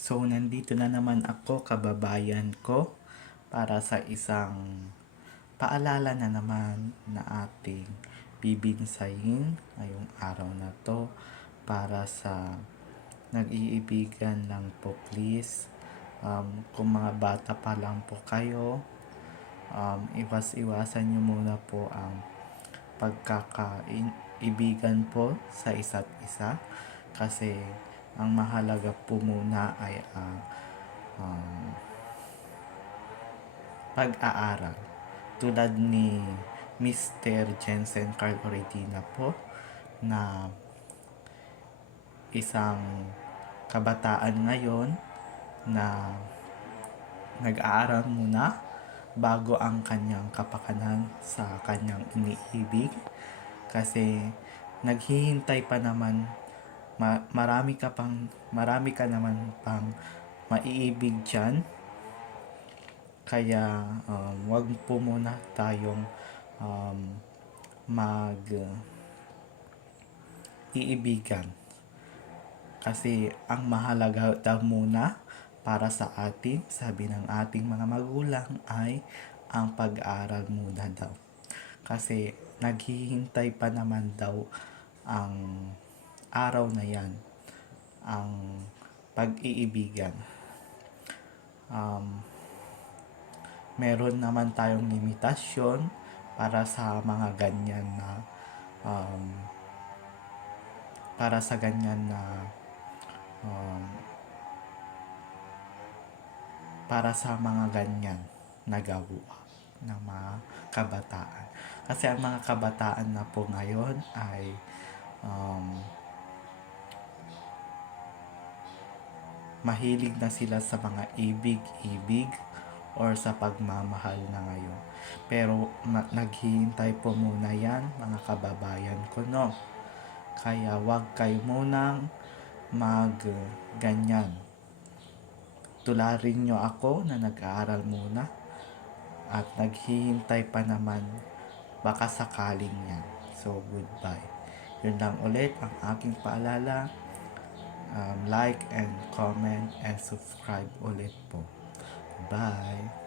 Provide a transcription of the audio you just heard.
So, nandito na naman ako, kababayan ko, para sa isang paalala na naman na ating bibinsayin ngayong araw na to para sa nag-iibigan lang po, please. Kung mga bata pa lang po kayo, iwas-iwasan nyo muna po ang pagkakaibigan po sa isa't isa kasi ang mahalaga po muna ay ang um, pag-aaral. Tulad ni Mr. Jensen Carl Oretina po na isang kabataan ngayon na nag-aaral muna bago ang kanyang kapakanan sa kanyang iniibig kasi naghihintay pa naman marami ka naman pang maiibig dyan. Kaya wag po muna tayong mag iibigan kasi ang mahalaga daw muna para sa atin, sabi ng ating mga magulang, ay ang pag-aaral muna daw. Kasi naghihintay pa naman daw ang araw na yan, ang pag-iibigan. Meron naman tayong limitasyon para sa mga ganyan na um, para sa ganyan na um, para sa mga ganyan na gawa ng mga kabataan. Kasi ang mga kabataan na po ngayon ay mahilig na sila sa mga ibig-ibig or sa pagmamahal na ngayon. Pero naghihintay po muna yan, mga kababayan ko, no? Kaya wag kayo munang mag ganyan. Tularin nyo ako na nag-aaral muna at naghihintay pa naman, baka sakaling yan. So, goodbye. Yun lang ulit ang aking paalala. Like and comment and subscribe ulit po. Bye!